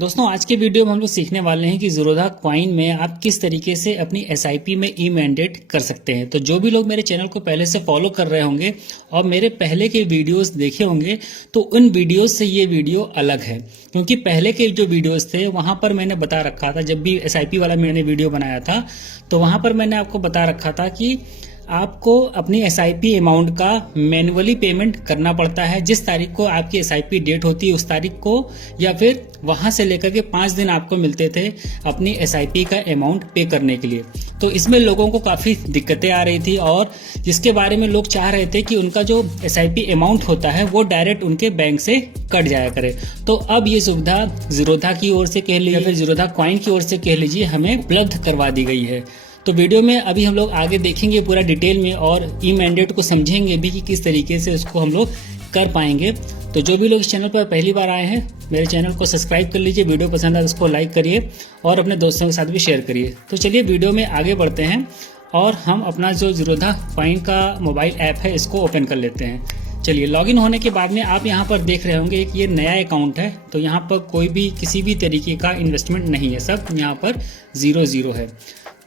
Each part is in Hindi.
दोस्तों आज के वीडियो में हम लोग सीखने वाले हैं कि ज़ीरोधा कॉइन में आप किस तरीके से अपनी एसआईपी में ई मैंडेट कर सकते हैं। तो जो भी लोग मेरे चैनल को पहले से फॉलो कर रहे होंगे और मेरे पहले के वीडियोस देखे होंगे तो उन वीडियोस से ये वीडियो अलग है, क्योंकि पहले के जो वीडियोस थे वहाँ पर मैंने बता रखा था, जब भी एसआईपी वाला मैंने वीडियो बनाया था तो वहाँ पर मैंने आपको बता रखा था कि आपको अपनी एसआईपी अमाउंट का मैनुअली पेमेंट करना पड़ता है। जिस तारीख को आपकी एसआईपी डेट होती है उस तारीख को, या फिर वहां से लेकर के 5 दिन आपको मिलते थे अपनी एसआईपी का अमाउंट पे करने के लिए। तो इसमें लोगों को काफ़ी दिक्कतें आ रही थी और जिसके बारे में लोग चाह रहे थे कि उनका जो एसआईपी अमाउंट होता है वो डायरेक्ट उनके बैंक से कट जाया करे। तो अब ये सुविधा ज़ीरोधा की ओर से कह लीजिए या फिर ज़ीरोधा कॉइन की ओर से कह लीजिए हमें उपलब्ध करवा दी गई है। तो वीडियो में अभी हम लोग आगे देखेंगे पूरा डिटेल में और ई मैंडेट को समझेंगे भी कि किस तरीके से उसको हम लोग कर पाएंगे। तो जो भी लोग इस चैनल पर पहली बार आए हैं मेरे चैनल को सब्सक्राइब कर लीजिए, वीडियो पसंद आए उसको लाइक करिए और अपने दोस्तों के साथ भी शेयर करिए। तो चलिए वीडियो में आगे बढ़ते हैं और हम अपना जो ज़ीरोधा कॉइन का मोबाइल ऐप है इसको ओपन कर लेते हैं। चलिए लॉगिन होने के बाद में आप यहाँ पर देख रहे होंगे कि ये नया अकाउंट है, तो यहाँ पर कोई भी किसी भी तरीके का इन्वेस्टमेंट नहीं है, सब यहाँ पर 0 है।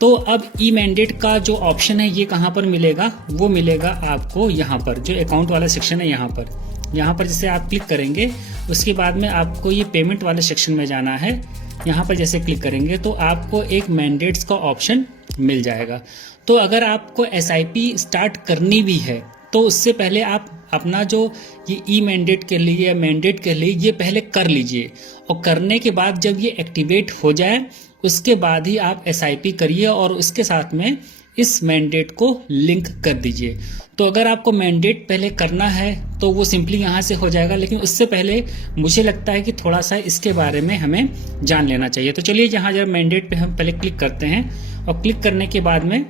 तो अब ई मैंडेट का जो ऑप्शन है ये कहाँ पर मिलेगा, वो मिलेगा आपको यहाँ पर जो अकाउंट वाला सेक्शन है यहाँ पर जैसे आप क्लिक करेंगे उसके बाद में आपको ये पेमेंट वाले सेक्शन में जाना है। यहाँ पर जैसे क्लिक करेंगे तो आपको एक मैंडेट्स का ऑप्शन मिल जाएगा। तो अगर आपको एसआईपी स्टार्ट करनी भी है तो उससे पहले आप अपना जो ये ई मैंडेट के लिए या मैंडेट के लिए ये पहले कर लीजिए, और करने के बाद जब ये एक्टिवेट हो जाए उसके बाद ही आप एसआईपी करिए और उसके साथ में इस मैंडेट को लिंक कर दीजिए। तो अगर आपको मैंडेट पहले करना है तो वो सिंपली यहाँ से हो जाएगा, लेकिन उससे पहले मुझे लगता है कि थोड़ा सा इसके बारे में हमें जान लेना चाहिए। तो चलिए यहाँ जब मैंडेट पे हम पहले क्लिक करते हैं और क्लिक करने के बाद में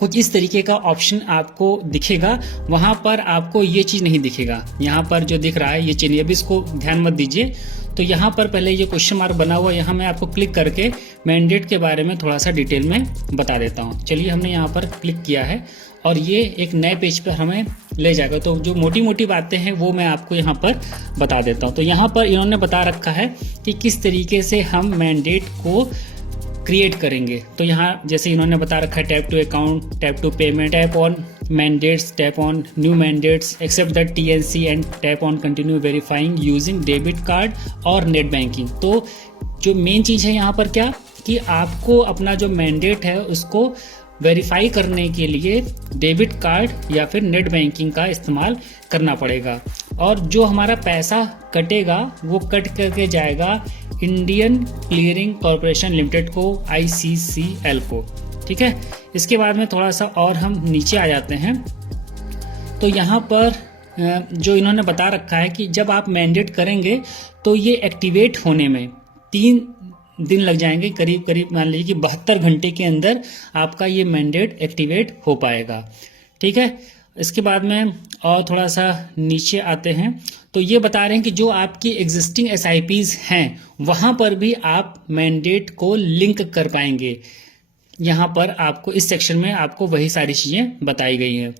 कुछ इस तरीके का ऑप्शन आपको दिखेगा। वहाँ पर आपको ये चीज़ नहीं दिखेगा, यहाँ पर जो दिख रहा है ये चीज़, अभी इसको ध्यान मत दीजिए। तो यहाँ पर पहले ये क्वेश्चन मार्क बना हुआ, यहाँ मैं आपको क्लिक करके मैंडेट के बारे में थोड़ा सा डिटेल में बता देता हूँ। चलिए हमने यहाँ पर क्लिक किया है और ये एक नए पेज पर हमें ले जाएगा। तो जो मोटी मोटी बातें हैं वो मैं आपको यहाँ पर बता देता हूँ। तो यहाँ पर इन्होंने बता रखा है कि किस तरीके से हम मैंडेट को क्रिएट करेंगे। तो यहाँ जैसे इन्होंने बता रखा है tap to account, tap to payment, tap on mandates, tap on new mandates, accept the TNC and tap on continue verifying using debit card और नेट बैंकिंग। तो जो मेन चीज़ है यहाँ पर क्या कि आपको अपना जो मैंडेट है उसको वेरीफाई करने के लिए डेबिट कार्ड या फिर नेट बैंकिंग का इस्तेमाल करना पड़ेगा, और जो हमारा पैसा कटेगा वो कट करके जाएगा इंडियन क्लियरिंग कॉरपोरेशन लिमिटेड को, ICCL को। ठीक है, इसके बाद में थोड़ा सा और हम नीचे आ जाते हैं। तो यहाँ पर जो इन्होंने बता रखा है कि जब आप मैंडेट करेंगे तो ये एक्टिवेट होने में 3 दिन लग जाएंगे, करीब करीब मान लीजिए कि 72 घंटे के अंदर आपका ये मैंडेट एक्टिवेट हो पाएगा। ठीक है, इसके बाद में और थोड़ा सा नीचे आते हैं तो ये बता रहे हैं कि जो आपकी एग्जिस्टिंग एसआईपीज़ हैं वहाँ पर भी आप मैंडेट को लिंक कर पाएंगे। यहाँ पर आपको इस सेक्शन में आपको वही सारी चीज़ें बताई गई हैं।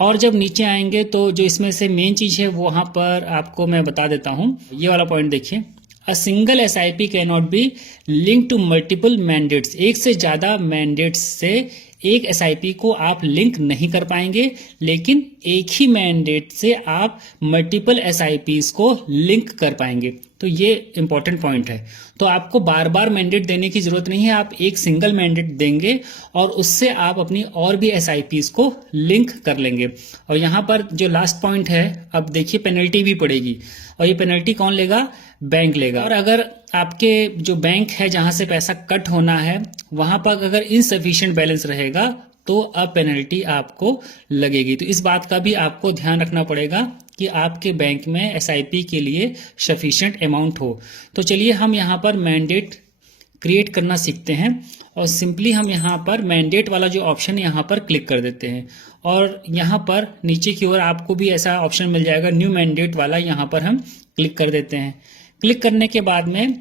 और जब नीचे आएंगे तो जो इसमें से मेन चीज़ है वहाँ पर आपको मैं बता देता हूँ। ये वाला पॉइंट देखिए, a single SIP can not be link to multiple mandates. एक से ज़्यादा मैंडेट्स से एक एसआईपी को आप लिंक नहीं कर पाएंगे, लेकिन एक ही मैंडेट से आप मल्टीपल एसआईपीज को लिंक कर पाएंगे। तो ये इंपॉर्टेंट पॉइंट है। तो आपको बार बार मैंडेट देने की जरूरत नहीं है, आप एक सिंगल मैंडेट देंगे और उससे आप अपनी और भी एसआईपीज को लिंक कर लेंगे। और यहाँ पर जो लास्ट पॉइंट है, अब देखिए पेनल्टी भी पड़ेगी, और ये पेनल्टी कौन लेगा? बैंक लेगा। और अगर आपके जो बैंक है जहां से पैसा कट होना है वहां पर अगर इनसफिशिएंट बैलेंस रहेगा तो अब पेनल्टी आपको लगेगी। तो इस बात का भी आपको ध्यान रखना पड़ेगा कि आपके बैंक में एसआईपी के लिए सफिशिएंट अमाउंट हो। तो चलिए हम यहाँ पर मैंडेट क्रिएट करना सीखते हैं और सिंपली हम यहाँ पर मैंडेट वाला जो ऑप्शन है यहाँ पर क्लिक कर देते हैं, और यहाँ पर नीचे की ओर आपको भी ऐसा ऑप्शन मिल जाएगा न्यू मैंडेट वाला, यहाँ पर हम क्लिक कर देते हैं। क्लिक करने के बाद में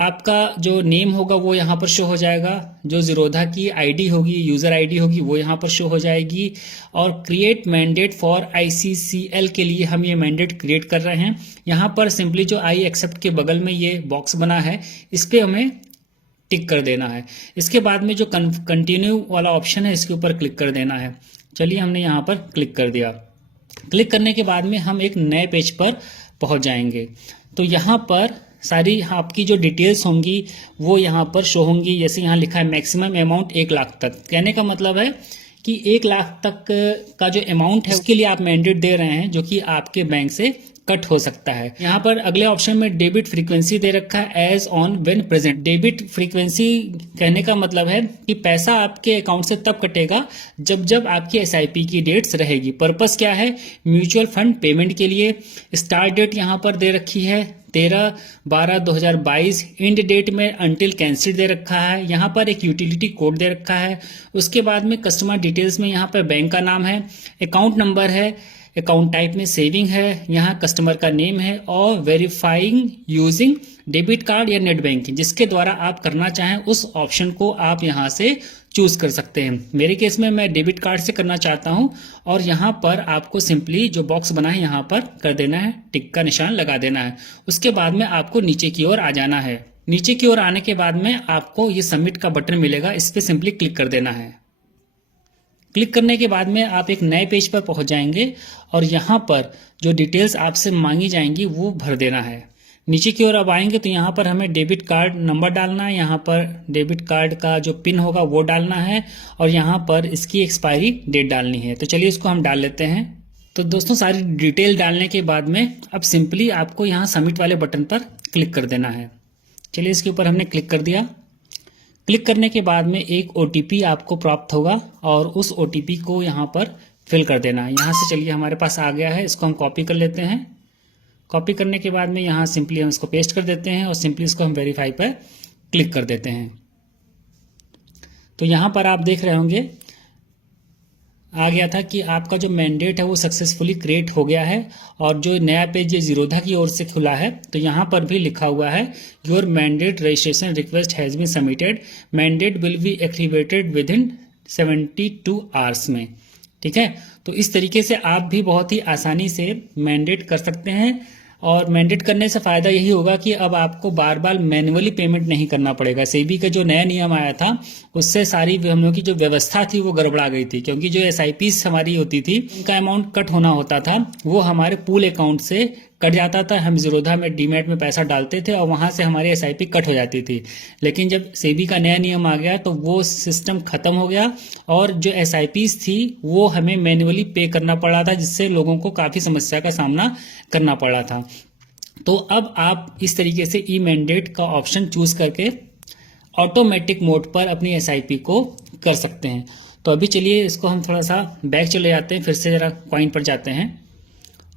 आपका जो नेम होगा वो यहाँ पर शो हो जाएगा, जो ज़ीरोधा की आईडी होगी, यूज़र आईडी होगी, वो यहाँ पर शो हो जाएगी। और क्रिएट मैंडेट फॉर ICCL के लिए हम ये मैंडेट क्रिएट कर रहे हैं। यहाँ पर सिंपली जो आई एक्सेप्ट के बगल में ये बॉक्स बना है, इस पर हमें टिक कर देना है। इसके बाद में जो कंटिन्यू वाला ऑप्शन है, इसके ऊपर क्लिक कर देना है। चलिए, हमने यहाँ पर क्लिक कर दिया। क्लिक करने के बाद में हम एक नए पेज पर पहुँच जाएंगे। तो यहाँ पर सारी आपकी जो डिटेल्स होंगी वो यहाँ पर शो होंगी। जैसे यहाँ लिखा है मैक्सिमम अमाउंट 1 लाख तक। कहने का मतलब है कि 1 लाख तक का जो अमाउंट है उसके लिए आप मैंडेट दे रहे हैं, जो कि आपके बैंक से कट हो सकता है। यहाँ पर अगले ऑप्शन में डेबिट फ्रीक्वेंसी दे रखा है as on when present. Debit frequency कहने का मतलब है कि पैसा आपके अकाउंट से तब कटेगा जब जब आपकी एसआईपी की डेट्स रहेगी। पर्पस क्या है? म्यूचुअल फंड पेमेंट के लिए। स्टार्ट डेट यहाँ पर दे रखी है 13/12/2022। एंड डेट में अंटिल कैंसिल दे रखा है। यहाँ पर एक यूटिलिटी कोड दे रखा है। उसके बाद में कस्टमर डिटेल्स में यहाँ पर बैंक का नाम है, अकाउंट नंबर है, अकाउंट टाइप में सेविंग है, यहाँ कस्टमर का नेम है, और वेरीफाइंग यूजिंग डेबिट कार्ड या नेट बैंकिंग, जिसके द्वारा आप करना चाहें उस ऑप्शन को आप यहाँ से चूज कर सकते हैं। मेरे केस में मैं डेबिट कार्ड से करना चाहता हूँ, और यहाँ पर आपको सिंपली जो बॉक्स बना है यहाँ पर कर देना है, टिक का निशान लगा देना है। उसके बाद में आपको नीचे की ओर आ जाना है। नीचे की ओर आने के बाद में आपको ये सबमिट का बटन मिलेगा, इस पर सिंपली क्लिक कर देना है। क्लिक करने के बाद में आप एक नए पेज पर पहुंच जाएंगे, और यहाँ पर जो डिटेल्स आपसे मांगी जाएंगी वो भर देना है। नीचे की ओर अब आएंगे तो यहाँ पर हमें डेबिट कार्ड नंबर डालना है, यहाँ पर डेबिट कार्ड का जो पिन होगा वो डालना है, और यहाँ पर इसकी एक्सपायरी डेट डालनी है। तो चलिए इसको हम डाल लेते हैं। तो दोस्तों, सारी डिटेल डालने के बाद में अब सिंपली आपको यहाँ सबमिट वाले बटन पर क्लिक कर देना है। चलिए, इसके ऊपर हमने क्लिक कर दिया। क्लिक करने के बाद में एक OTP आपको प्राप्त होगा, और उस OTP को यहाँ पर फिल कर देना है। यहाँ से चलिए हमारे पास आ गया है, इसको हम कॉपी कर लेते हैं। कॉपी करने के बाद में यहाँ सिंपली हम इसको पेस्ट कर देते हैं, और सिंपली इसको हम वेरीफाई पर क्लिक कर देते हैं। तो यहाँ पर आप देख रहे होंगे आ गया था कि आपका जो मैंडेट है वो सक्सेसफुली क्रिएट हो गया है। और जो नया पेज ये ज़ीरोधा की ओर से खुला है, तो यहाँ पर भी लिखा हुआ है your mandate registration request has been submitted, mandate will be activated with in 72 hours में। ठीक है, तो इस तरीके से आप भी बहुत ही आसानी से मैंडेट कर सकते हैं। और मैंडेट करने से फ़ायदा यही होगा कि अब आपको बार बार मैन्युअली पेमेंट नहीं करना पड़ेगा। सेबी का जो नया नियम आया था उससे सारी हम लोग की जो व्यवस्था थी वो गड़बड़ा गई थी, क्योंकि जो SIPs हमारी होती थी उनका अमाउंट कट होना होता था, वो हमारे पूल अकाउंट से कट जाता था। हम ज़ीरोधा में डीमैट में पैसा डालते थे और वहाँ से हमारी SIP कट हो जाती थी। लेकिन जब सेबी का नया नियम आ गया तो वो सिस्टम ख़त्म हो गया, और जो SIPs थी वो हमें मैन्युअली पे करना पड़ा था, जिससे लोगों को काफ़ी समस्या का सामना करना पड़ा था। तो अब आप इस तरीके से ई मैंडेट का ऑप्शन चूज़ करके ऑटोमेटिक मोड पर अपनी SIP को कर सकते हैं। तो अभी चलिए इसको हम थोड़ा सा बैक चले जाते हैं, फिर से ज़रा कॉइन पर जाते हैं,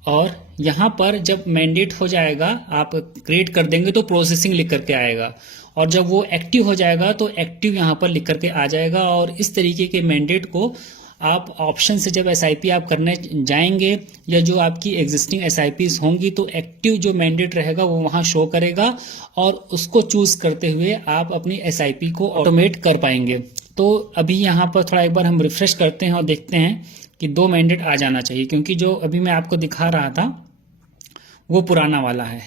और यहाँ पर जब मैंडेट हो जाएगा आप क्रिएट कर देंगे तो प्रोसेसिंग लिख करके आएगा, और जब वो एक्टिव हो जाएगा तो एक्टिव यहाँ पर लिख करके आ जाएगा। और इस तरीके के मैंडेट को आप ऑप्शन से जब SIP आप करने जाएंगे, या जो आपकी एग्जिस्टिंग SIPs होंगी, तो एक्टिव जो मैंडेट रहेगा वो वहाँ शो करेगा, और उसको चूज़ करते हुए आप अपनी SIP को ऑटोमेट कर पाएंगे। तो अभी यहाँ पर थोड़ा एक बार हम रिफ्रेश करते हैं और देखते हैं कि 2 मैंडेट आ जाना चाहिए, क्योंकि जो अभी मैं आपको दिखा रहा था वो पुराना वाला है।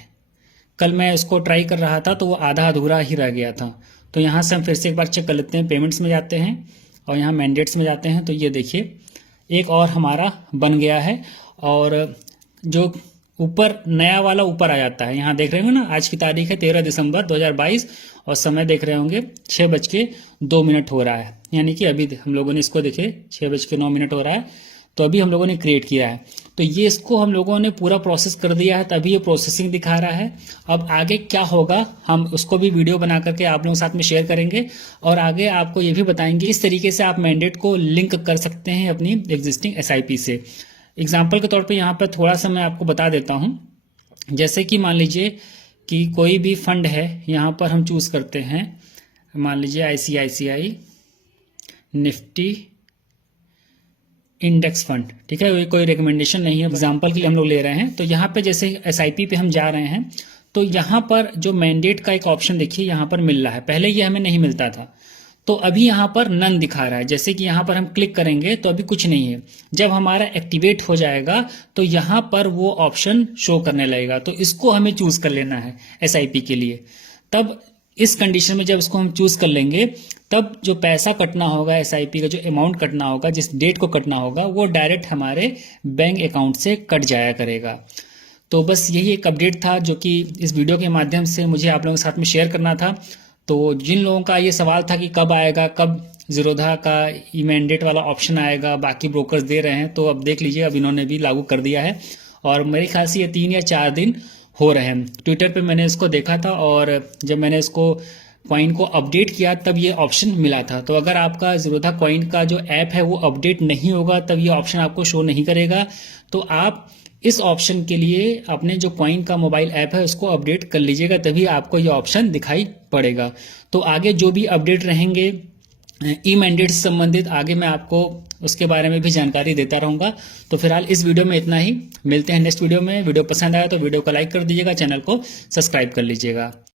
कल मैं इसको ट्राई कर रहा था तो वो आधा अधूरा ही रह गया था। तो यहाँ से हम फिर से एक बार चेक कर लेते हैं। पेमेंट्स में जाते हैं और यहाँ मैंडेट्स में जाते हैं, तो ये देखिए एक और हमारा बन गया है, और जो ऊपर नया वाला ऊपर आ जाता है। यहाँ देख रहे होंगे ना, आज की तारीख है 13 दिसंबर 2022, और समय देख रहे होंगे 6:02 हो रहा है, यानी कि अभी हम लोगों ने इसको देखे 6:09 हो रहा है। तो अभी हम लोगों ने क्रिएट किया है, तो ये इसको हम लोगों ने पूरा प्रोसेस कर दिया है, तभी ये प्रोसेसिंग दिखा रहा है। अब आगे क्या होगा हम उसको भी वीडियो बना करके आप लोगों के साथ में शेयर करेंगे, और आगे आपको ये भी बताएंगे इस तरीके से आप मैंडेट को लिंक कर सकते हैं अपनी एग्जिस्टिंग SIP से। एग्जाम्पल के तौर पे यहाँ पर थोड़ा सा मैं आपको बता देता हूँ। जैसे कि मान लीजिए कि कोई भी फंड है, यहाँ पर हम चूज़ करते हैं, मान लीजिए ICICI निफ्टी इंडेक्स फंड। ठीक है, कोई रिकमेंडेशन नहीं है, एग्जाम्पल के लिए हम लोग ले रहे हैं। तो यहाँ पे जैसे SIP पे हम जा रहे हैं, तो यहाँ पर जो मैंडेट का एक ऑप्शन देखिए यहाँ पर मिल रहा है, पहले ये हमें नहीं मिलता था। तो अभी यहाँ पर नन दिखा रहा है, जैसे कि यहाँ पर हम क्लिक करेंगे तो अभी कुछ नहीं है। जब हमारा एक्टिवेट हो जाएगा तो यहाँ पर वो ऑप्शन शो करने लगेगा, तो इसको हमें चूज कर लेना है एसआईपी के लिए। तब इस कंडीशन में जब इसको हम चूज कर लेंगे तब जो पैसा कटना होगा एसआईपी का, जो अमाउंट कटना होगा, जिस डेट को कटना होगा, वो डायरेक्ट हमारे बैंक अकाउंट से कट जाया करेगा। तो बस यही एक अपडेट था जो कि इस वीडियो के माध्यम से मुझे आप लोगों के साथ में शेयर करना था। तो जिन लोगों का ये सवाल था कि कब आएगा, कब ज़ीरोधा का ई मैंडेट वाला ऑप्शन आएगा, बाकी ब्रोकर्स दे रहे हैं, तो अब देख लीजिए अब इन्होंने भी लागू कर दिया है। और मेरे ख्याल से ये 3 या 4 दिन हो रहे हैं। ट्विटर पे मैंने इसको देखा था और जब मैंने इसको कॉइन को अपडेट किया तब ये ऑप्शन मिला था। तो अगर आपका ज़ीरोधा कॉइन का जो ऐप है वो अपडेट नहीं होगा तब ये ऑप्शन आपको शो नहीं करेगा। तो आप इस ऑप्शन के लिए अपने जो कॉइन का मोबाइल ऐप है उसको अपडेट कर लीजिएगा, तभी आपको ये ऑप्शन दिखाई पड़ेगा। तो आगे जो भी अपडेट रहेंगे ई मैंडेट से संबंधित, आगे मैं आपको उसके बारे में भी जानकारी देता रहूँगा। तो फिलहाल इस वीडियो में इतना ही, मिलते हैं नेक्स्ट वीडियो में। वीडियो पसंद आया तो वीडियो को लाइक कर दीजिएगा, चैनल को सब्सक्राइब कर लीजिएगा।